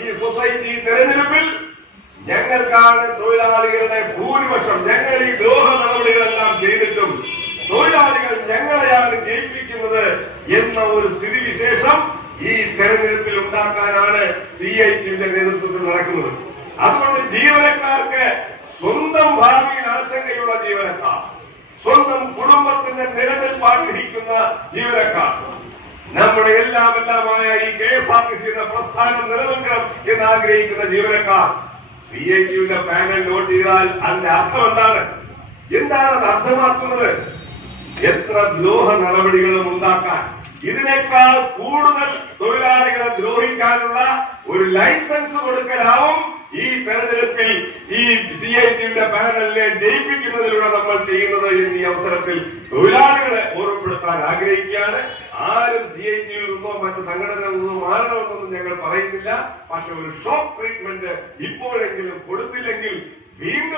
ഈ സൊസൈറ്റി തെരഞ്ഞെടുപ്പിൽ ഞങ്ങൾക്കാണ് തൊഴിലാളികളുടെ ഭൂരിപക്ഷം. ഞങ്ങൾ ഈ ദ്രോഹ നടപടികളെല്ലാം ചെയ്തിട്ടും തൊഴിലാളികൾ ഞങ്ങളെയാണ് ജയിപ്പിക്കുന്നത് എന്ന ഒരു സ്ഥിതിവിശേഷം ഈ തെരഞ്ഞെടുപ്പിൽ ഉണ്ടാക്കാനാണ് സി ഐ ടിയുടെ നേതൃത്വത്തിൽ നടക്കുന്നത്. അതുകൊണ്ട് ജീവനക്കാർക്ക് സ്വന്തം ഭാവിയിൽ ആശങ്കയുള്ള ജീവനക്കാർ സ്വന്തം കുടുംബത്തിന്റെ നിലനിൽപ്പാഗ്രഹിക്കുന്ന ജീവനക്കാർ. നമ്മുടെ എല്ലാം എല്ലാമായ ഈ K S R T C എന്ന പ്രസ്ഥാനം നിലനിൽക്കണം എന്ന് ആഗ്രഹിക്കുന്ന ജീവനക്കാർ സി ഐ ടിയുടെ പാനൽ നോട്ട് ചെയ്താൽ അതിന്റെ അർത്ഥം എന്താണ്? എന്താണ് അത് അർത്ഥമാക്കുന്നത്? എത്ര ദ്രോഹ നടപടികളും ഉണ്ടാക്കാൻ ഇതിനേക്കാൾ കൂടുതൽ തൊഴിലാളികളെ ദ്രോഹിക്കാനുള്ള ഒരു ലൈസൻസ് കൊടുക്കലാവും ഈ തെരഞ്ഞെടുപ്പിൽ ഈ സി ഐ ടിയുടെ പാനലിനെ ജയിപ്പിക്കുന്നതിലൂടെ നമ്മൾ ചെയ്യുന്നത് എന്ന് ഈ അവസരത്തിൽ തൊഴിലാളികളെ ഓർമ്മപ്പെടുത്താൻ ആഗ്രഹിക്കുകയാണ് ആരും സി ഐ ടിയിൽ നിന്നോ മറ്റ് സംഘടനകളിൽ നിന്നോ മാറണമെന്നൊന്നും ഞങ്ങൾ പറയുന്നില്ല. പക്ഷെ ഒരു ഷോക്ക് ട്രീറ്റ്മെന്റ് ഇപ്പോഴെങ്കിലും കൊടുത്തില്ലെങ്കിൽ വീണ്ടും